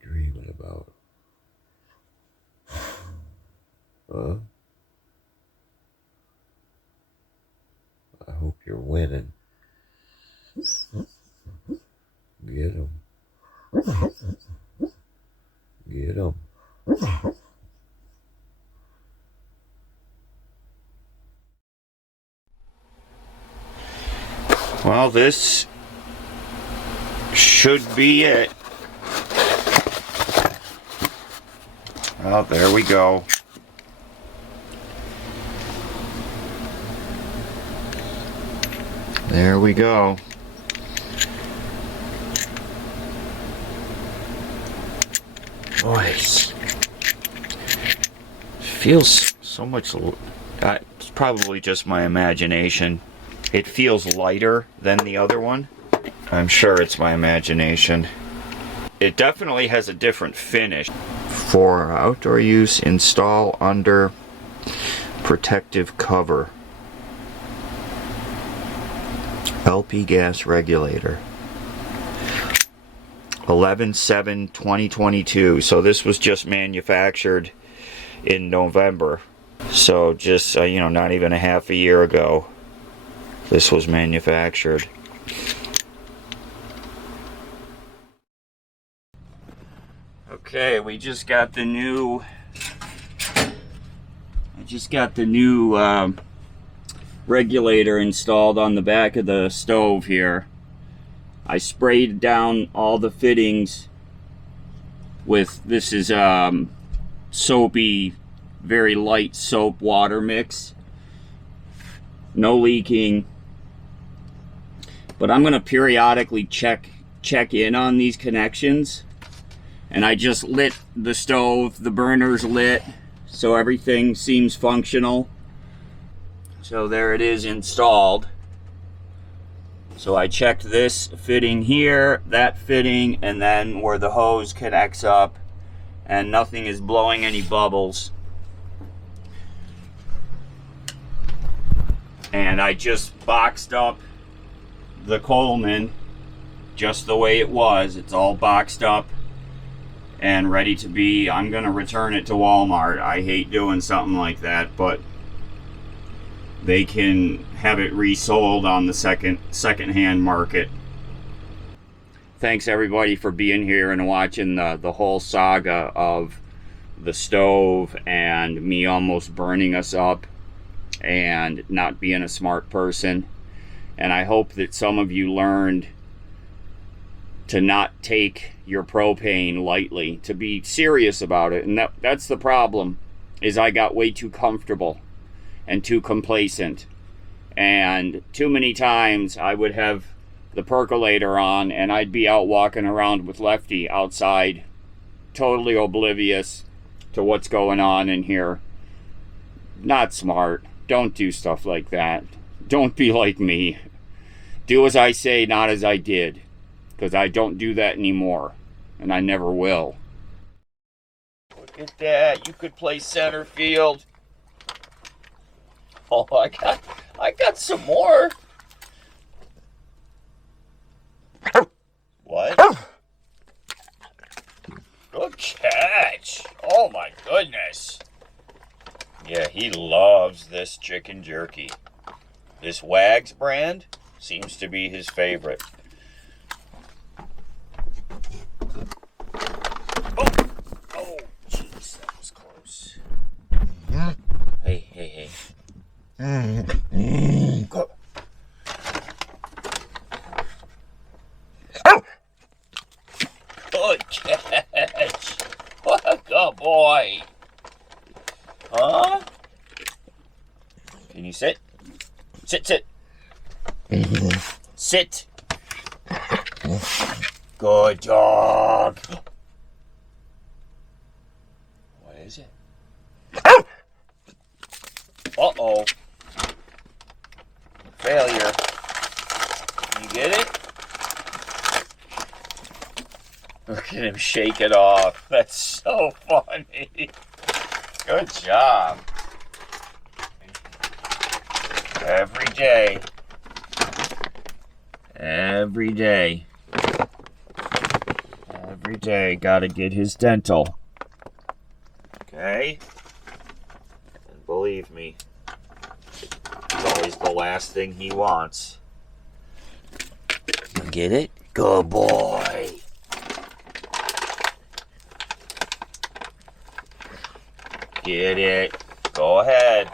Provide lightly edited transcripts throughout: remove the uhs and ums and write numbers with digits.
Dreaming about? Huh? I hope you're winning. Get 'em. Get 'em. Well, this should be it. Oh, there we go. There we go. Boy, feels so much. It's probably just my imagination. It feels lighter than the other one. I'm sure it's my imagination. It definitely has a different finish. For outdoor use, install under protective cover. LP gas regulator. 11/7/2022. So this was just manufactured in November. So just, not even a half a year ago, this was manufactured. Okay, we just got the new, regulator installed on the back of the stove here. I sprayed down all the fittings with, this is soapy, very light soap water mix. No leaking. But I'm going to periodically check in on these connections. And I just lit the stove, the burner's lit, so everything seems functional. So there it is installed. So I checked this fitting here, that fitting, and then where the hose connects up, and nothing is blowing any bubbles. And I just boxed up the Coleman just the way it was. It's all boxed up and ready to be. I'm gonna return it to Walmart. I hate doing something like that, but they can have it resold on the second-hand market. Thanks everybody for being here and watching the whole saga of the stove and me almost burning us up and not being a smart person. And I hope that some of you learned to not take your propane lightly, to be serious about it. And that's the problem, is I got way too comfortable and too complacent. And too many times I would have the percolator on and I'd be out walking around with Lefty outside, totally oblivious to what's going on in here. Not smart. Don't do stuff like that. Don't be like me. Do as I say, not as I did. Because I don't do that anymore. And I never will. Look at that. You could play center field. Oh, I got some more. What? Good catch. Oh my goodness. Yeah, he loves this chicken jerky. This Wags brand seems to be his favorite. Oh, jeez, that was close. Hey. Go. Good catch. What a good boy. Sit. Sit, sit. Sit. Good dog. What is it? Uh-oh. Failure. You get it? Look at him shake it off. That's so funny. Good job. Every day. Every day. Every day, gotta get his dental. Okay? And believe me, it's always the last thing he wants. You get it? Good boy. Get it. Go ahead.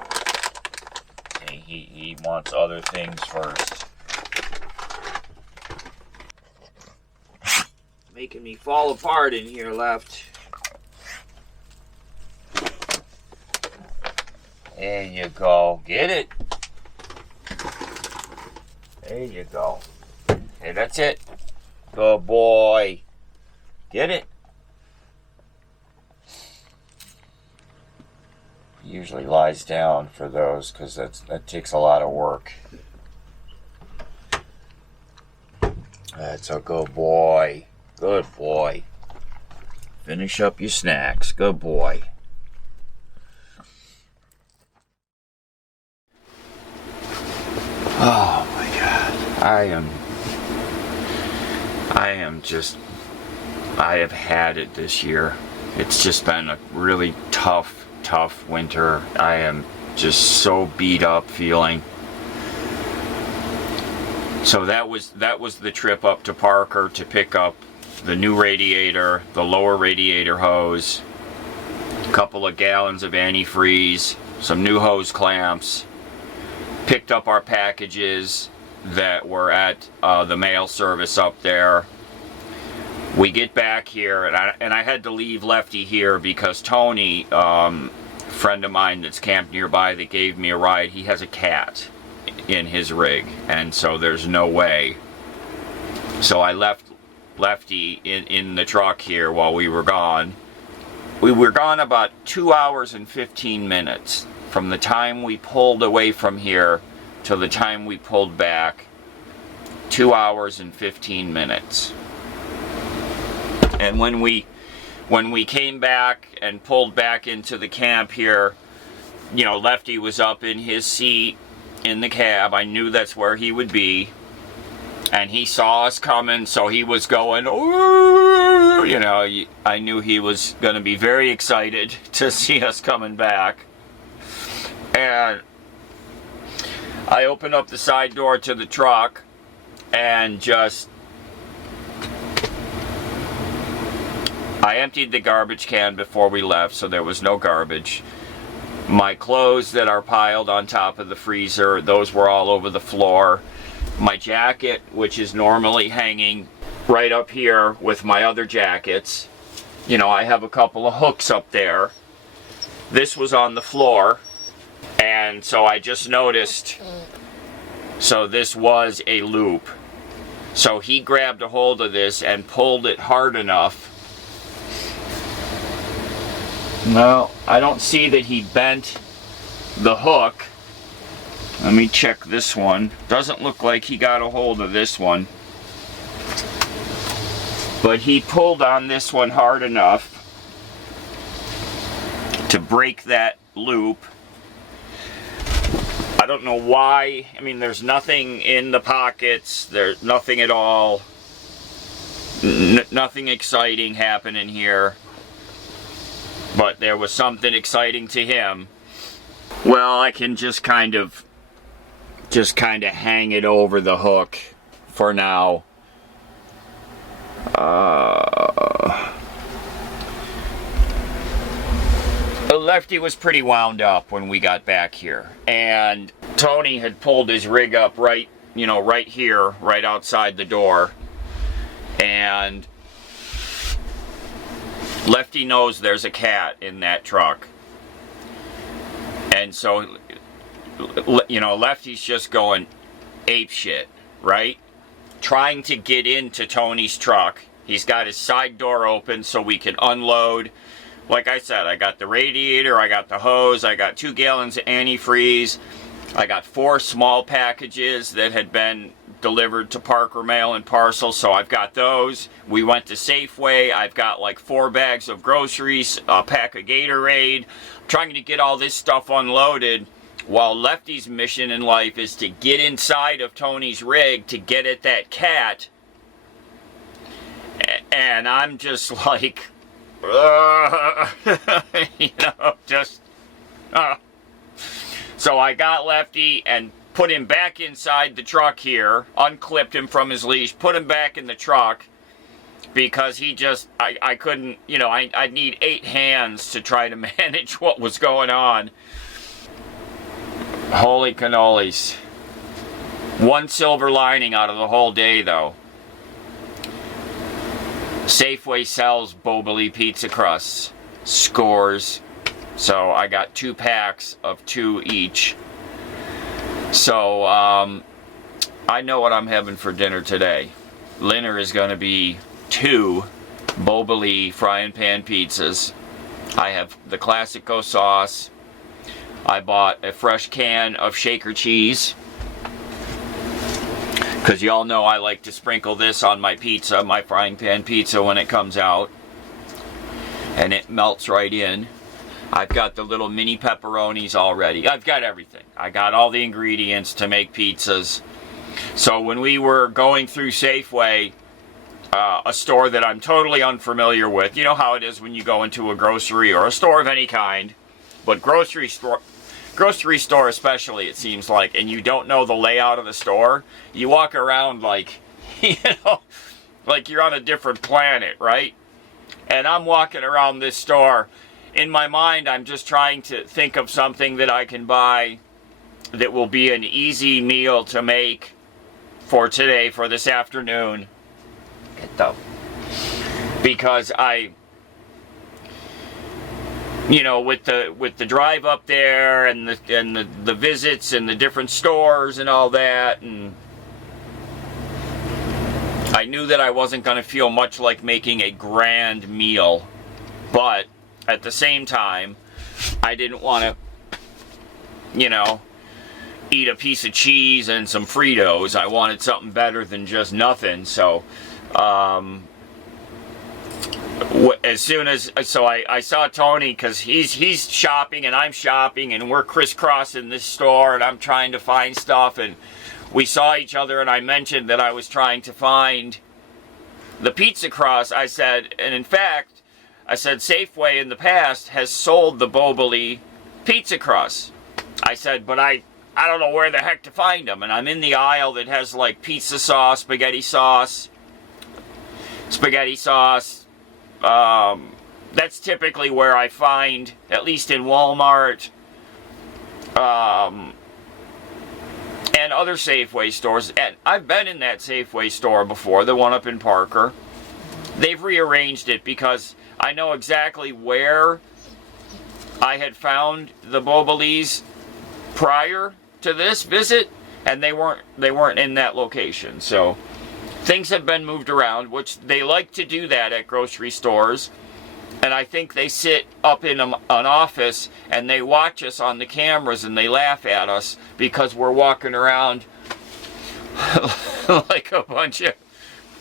He wants other things first. Making me fall apart in here, Left. There you go. Get it. There you go. Okay, that's it. Good boy. Get it. He usually lies down for those because that takes a lot of work. That's a good boy. Good boy. Finish up your snacks. Good boy. Oh my God. I have had it this year. It's just been a really tough winter. I am just so beat up feeling. So that was the trip up to Parker to pick up the new radiator, the lower radiator hose, a couple of gallons of antifreeze, some new hose clamps, picked up our packages that were at the mail service up there. We get back here, and I had to leave Lefty here because Tony, friend of mine that's camped nearby that gave me a ride, he has a cat in his rig, and so there's no way. So I left Lefty in the truck here while we were gone. We were gone about 2 hours and 15 minutes from the time we pulled away from here to the time we pulled back. 2 hours and 15 minutes. And when we came back and pulled back into the camp here, you know, Lefty was up in his seat in the cab. I knew that's where he would be. And he saw us coming, so he was going, ooh, you know, I knew he was going to be very excited to see us coming back. And I opened up the side door to the truck and I emptied the garbage can before we left, so there was no garbage. My clothes that are piled on top of the freezer, those were all over the floor. My jacket, which is normally hanging right up here with my other jackets, you know, I have a couple of hooks up there. This was on the floor, and so I just noticed, so this was a loop. So he grabbed a hold of this and pulled it hard enough. No, I don't see that he bent the hook. Let me check this one. Doesn't look like he got a hold of this one. But he pulled on this one hard enough to break that loop. I don't know why. I mean, there's nothing in the pockets. There's nothing at all. Nothing exciting happening here. But there was something exciting to him. Well, I can just kind of hang it over the hook for now. Lefty was pretty wound up when we got back here, and Tony had pulled his rig up right here, right outside the door, and Lefty knows there's a cat in that truck. And so you know, Lefty's just going ape shit, right? Trying to get into Tony's truck. He's got his side door open so we can unload. Like I said, I got the radiator, I got the hose, I got 2 gallons of antifreeze, I got 4 small packages that had been delivered to Parker Mail and Parcel, so I've got those. We went to Safeway. I've got like 4 bags of groceries, a pack of Gatorade. I'm trying to get all this stuff unloaded while Lefty's mission in life is to get inside of Tony's rig to get at that cat. And I'm just like, you know, just... So I got Lefty and put him back inside the truck here, unclipped him from his leash, put him back in the truck, because he just, I couldn't, you know, I'd need 8 hands to try to manage what was going on. Holy cannolis. One silver lining out of the whole day, though. Safeway sells Boboli pizza crusts. Scores. So I got 2 packs of 2 each. So, I know what I'm having for dinner today. Dinner is going to be 2 Boboli frying pan pizzas. I have the Classico sauce. I bought a fresh can of shaker cheese, because y'all know I like to sprinkle this on my pizza, my frying pan pizza, when it comes out. And it melts right in. I've got the little mini pepperonis already. I've got everything. I got all the ingredients to make pizzas. So when we were going through Safeway, a store that I'm totally unfamiliar with, you know how it is when you go into a grocery or a store of any kind, but grocery store especially, it seems like, and you don't know the layout of the store, you walk around like, you know, like you're on a different planet, right? And I'm walking around this store. In my mind, I'm just trying to think of something that I can buy that will be an easy meal to make for today, for this afternoon. Because you know, with the drive up there and the visits and the different stores and all that, and I knew that I wasn't going to feel much like making a grand meal, but at the same time, I didn't want to, you know, eat a piece of cheese and some Fritos. I wanted something better than just nothing. So, as soon as, I saw Tony, because he's shopping and I'm shopping and we're crisscrossing this store and I'm trying to find stuff, and we saw each other and I mentioned that I was trying to find the pizza crust. I said, and in fact, I said Safeway in the past has sold the Boboli pizza crust. I said, but I don't know where the heck to find them. And I'm in the aisle that has like pizza sauce, spaghetti sauce. That's typically where I find, at least in Walmart, and other Safeway stores. And I've been in that Safeway store before, the one up in Parker. They've rearranged it because I know exactly where I had found the Bobolis prior to this visit, and they weren't in that location. So things have been moved around, which they like to do that at grocery stores. And I think they sit up in an office and they watch us on the cameras and they laugh at us because we're walking around like a bunch of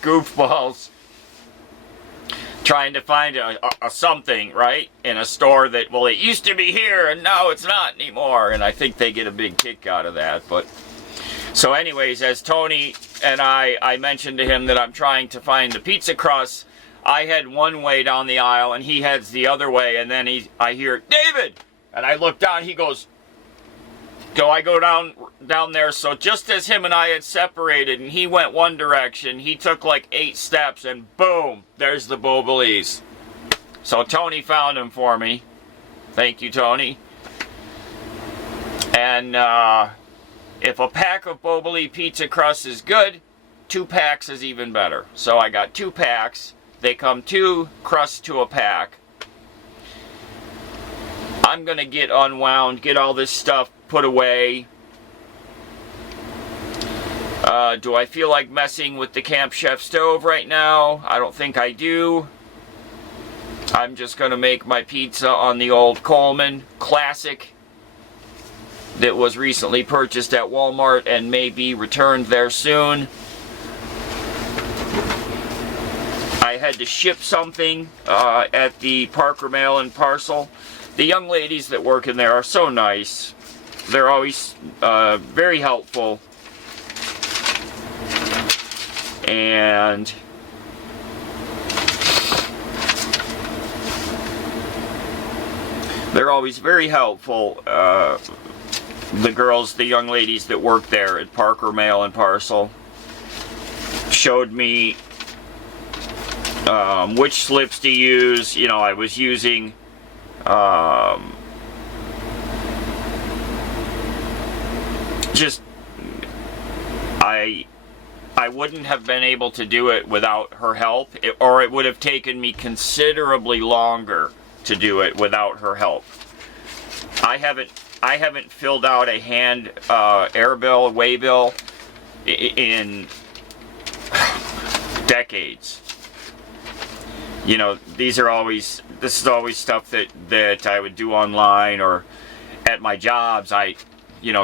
goofballs trying to find a something, right? In a store that, well, it used to be here and now it's not anymore. And I think they get a big kick out of that. But so anyways, as Tony and I mentioned to him that I'm trying to find the pizza crust, I head one way down the aisle and he heads the other way, and then I hear, David! And I look down, he goes, I go down there. So just as him and I had separated and he went one direction, he took like 8 steps and boom, there's the Bobolis. So Tony found him for me. Thank you, Tony. And if a pack of Boboli pizza crust is good, 2 packs is even better. So I got 2 packs. They come 2 crusts to a pack. I'm going to get unwound, get all this stuff put away. Do I feel like messing with the Camp Chef stove right now? I don't think I do. I'm just going to make my pizza on the old Coleman Classic that was recently purchased at Walmart and may be returned there soon. I had to ship something at the Parker Mail and Parcel. The young ladies that work in there are so nice. They're always very helpful. And they're always very helpful. The girls, the young ladies that work there at Parker Mail and Parcel showed me which slips to use. You know, I was using I wouldn't have been able to do it without her help, or it would have taken me considerably longer to do it without her help. I haven't filled out a hand air bill, way bill in decades. You know, this is always stuff that I would do online, or at my jobs, the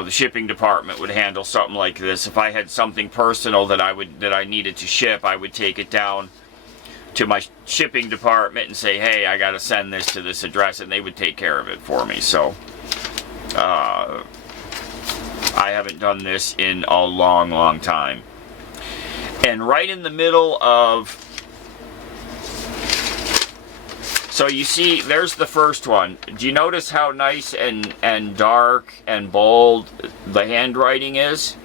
shipping department would handle something like this. If I had something personal that I needed to ship, I would take it down to my shipping department and say, hey, I got to send this to this address, and they would take care of it for me. So I haven't done this in a long, long time. And right in the middle of, so you see, there's the first one. Do you notice how nice and dark and bold the handwriting is?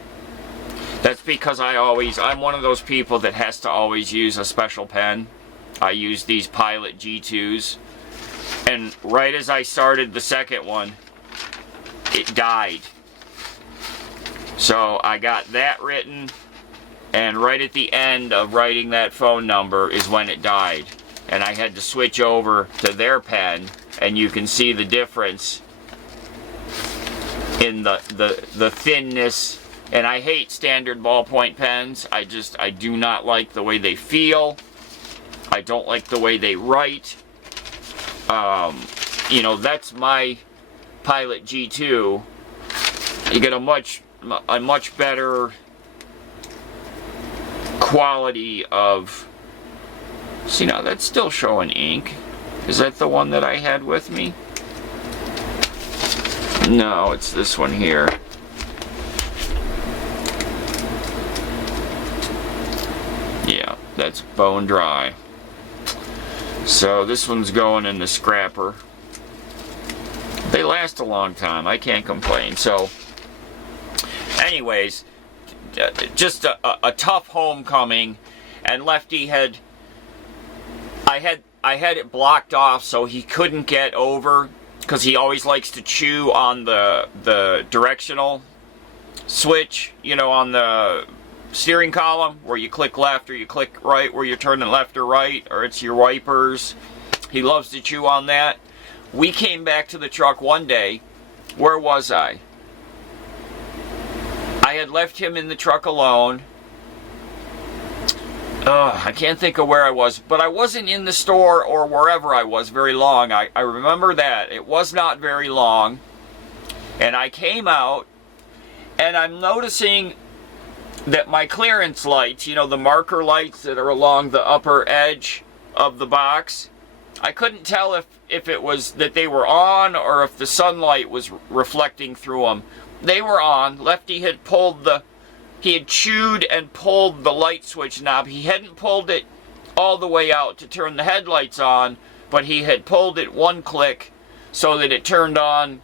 That's because I'm one of those people that has to always use a special pen. I use these Pilot G2s. And right as I started the second one, it died. So I got that written, and right at the end of writing that phone number is when it died. And I had to switch over to their pen, and you can see the difference in the thinness. And I hate standard ballpoint pens. I do not like the way they feel. I don't like the way they write. That's my Pilot G2. You get a much better quality of. See, now that's still showing ink. Is that the one that I had with me? No, it's this one here. Yeah, that's bone dry. So this one's going in the scrapper. They last a long time. I can't complain. So, anyways, just a tough homecoming, and Lefty had. I had it blocked off so he couldn't get over, because he always likes to chew on the directional switch, on the steering column where you click left or you click right where you're turning left or right, or it's your wipers. He loves to chew on that. We came back to the truck one day. Where was I? I had left him in the truck alone. I can't think of where I was, but I wasn't in the store or wherever I was very long. I remember that. It was not very long. And I came out, and I'm noticing that my clearance lights, the marker lights that are along the upper edge of the box, I couldn't tell if it was that they were on or if the sunlight was reflecting through them. They were on. Lefty had he had chewed and pulled the light switch knob. He hadn't pulled it all the way out to turn the headlights on, but he had pulled it one click so that it turned on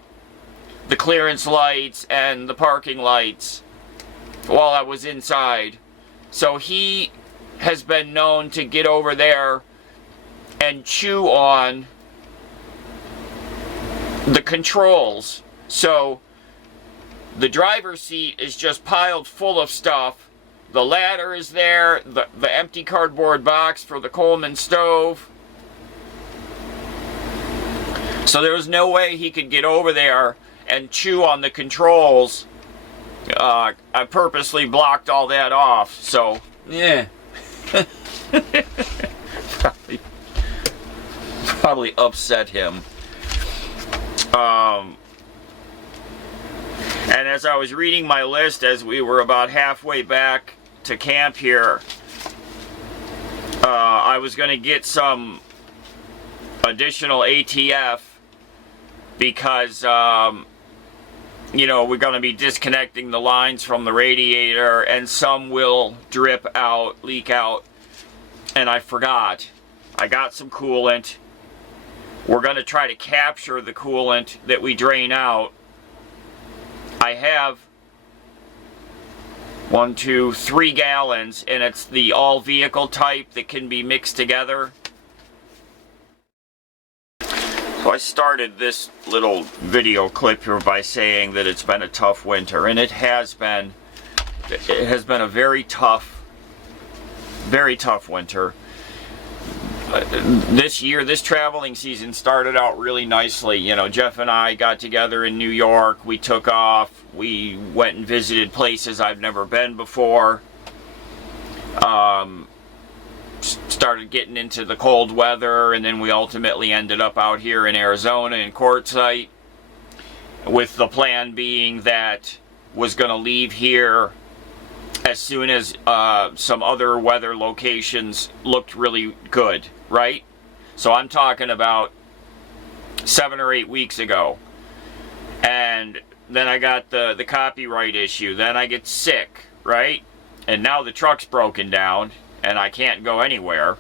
the clearance lights and the parking lights while I was inside. So he has been known to get over there and chew on the controls. So the driver's seat is just piled full of stuff. The ladder is there, the empty cardboard box for the Coleman stove. So there was no way he could get over there and chew on the controls. I purposely blocked all that off, so yeah. probably upset him. And as I was reading my list, as we were about halfway back to camp here, I was going to get some additional ATF because, you know, we're going to be disconnecting the lines from the radiator, and some will drip out, leak out, and I forgot. I got some coolant. We're going to try to capture the coolant that we drain out. I have 3 gallons, and it's the all-vehicle type that can be mixed together. So I started this little video clip here by saying that it's been a tough winter, and it has been. It has been a very tough winter. This year, this traveling season started out really nicely. You know, Jeff and I got together in New York. We took off. We went and visited places I've never been before. Started getting into the cold weather, and then we ultimately ended up out here in Arizona in Quartzsite, with the plan being that was going to leave here as soon as some other weather locations looked really good, right? So I'm talking about 7 or 8 weeks ago. And then I got the copyright issue. Then I get sick, right? And now the truck's broken down, and I can't go anywhere.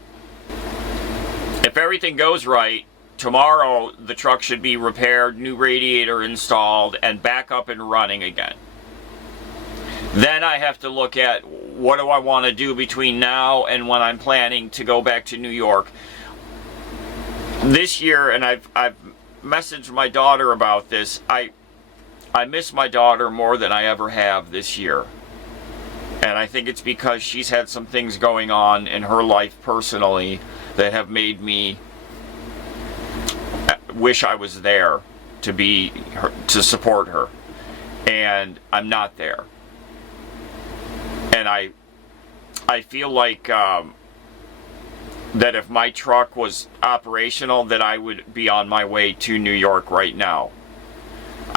If everything goes right, tomorrow the truck should be repaired, new radiator installed, and back up and running again. Then I have to look at what do I want to do between now and when I'm planning to go back to New York. This year, and I've messaged my daughter about this, I miss my daughter more than I ever have this year. And I think it's because she's had some things going on in her life personally that have made me wish I was there to support her. And I'm not there. And I feel like that if my truck was operational, that I would be on my way to New York right now.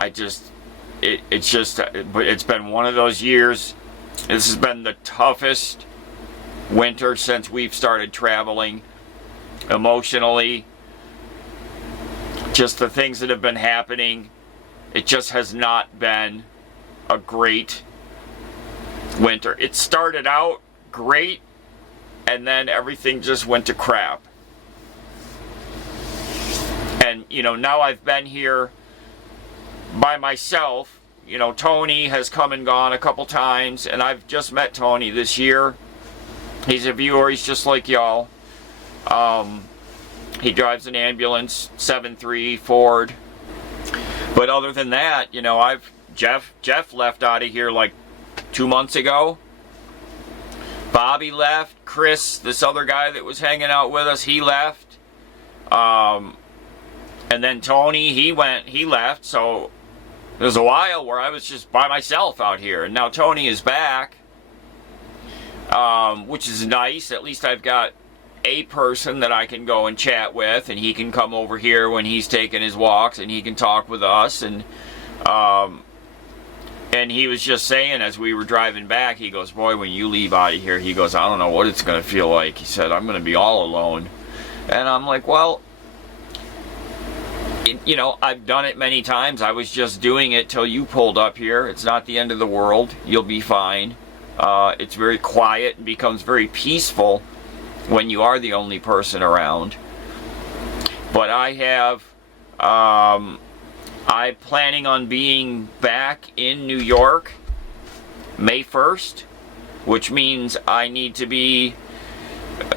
It's been one of those years. This has been the toughest winter since we've started traveling. Emotionally, just the things that have been happening, it just has not been a great winter. It started out great, and then everything just went to crap. And, you know, now I've been here by myself. You know, Tony has come and gone a couple times, and I've just met Tony this year. He's a viewer. He's just like y'all. He drives an ambulance, 7.3 Ford. But other than that, you know, Jeff left out of here like 2 months ago. Bobby left. Chris, this other guy that was hanging out with us, he left. And then Tony, he left. So there was a while where I was just by myself out here. And now Tony is back, which is nice. At least I've got a person that I can go and chat with, and he can come over here when he's taking his walks, and he can talk with us. And he was just saying as we were driving back, he goes, boy, when you leave out of here, he goes, I don't know what it's going to feel like. He said, I'm going to be all alone. And I'm like, well, you know, I've done it many times. I was just doing it till you pulled up here. It's not the end of the world. You'll be fine. It's very quiet and becomes very peaceful when you are the only person around. But I'm planning on being back in New York May 1st, which means I need to be,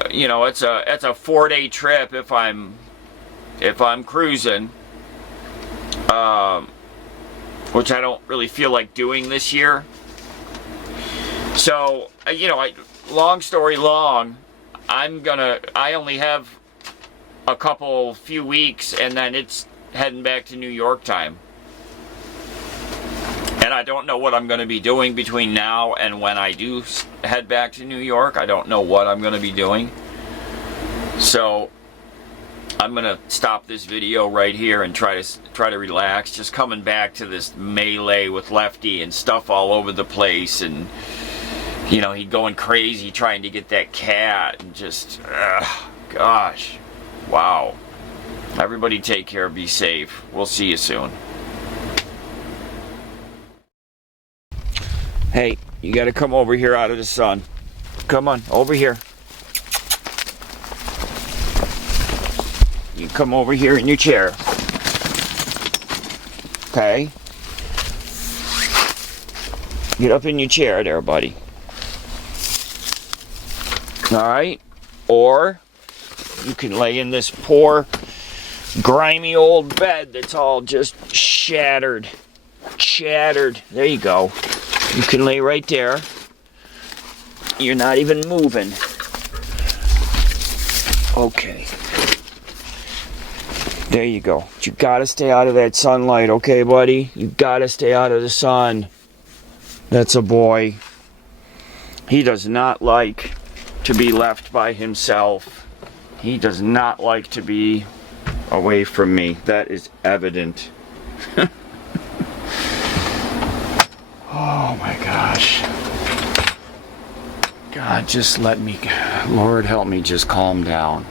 you know, it's a 4-day trip if I'm cruising, which I don't really feel like doing this year. So, you know, long story long, I only have a few weeks, and then it's heading back to New York time. And I don't know what I'm going to be doing between now and when I do head back to New York. I don't know what I'm going to be doing. So I'm going to stop this video right here and try to relax. Just coming back to this melee with Lefty and stuff all over the place, and you know, he going crazy trying to get that cat, and just gosh, wow. Everybody take care, be safe. We'll see you soon. Hey, you got to come over here out of the sun. Come on, over here. You come over here in your chair. Okay? Get up in your chair there, buddy. Alright? Or you can lay in this poor, grimy old bed that's all just shattered. Shattered. There you go. You can lay right there. You're not even moving. Okay. There you go. But you gotta stay out of that sunlight, okay, buddy? You gotta stay out of the sun. That's a boy. He does not like to be left by himself. He does not like to be away from me. That is evident. Oh my gosh. God, just let me, Lord help me just calm down.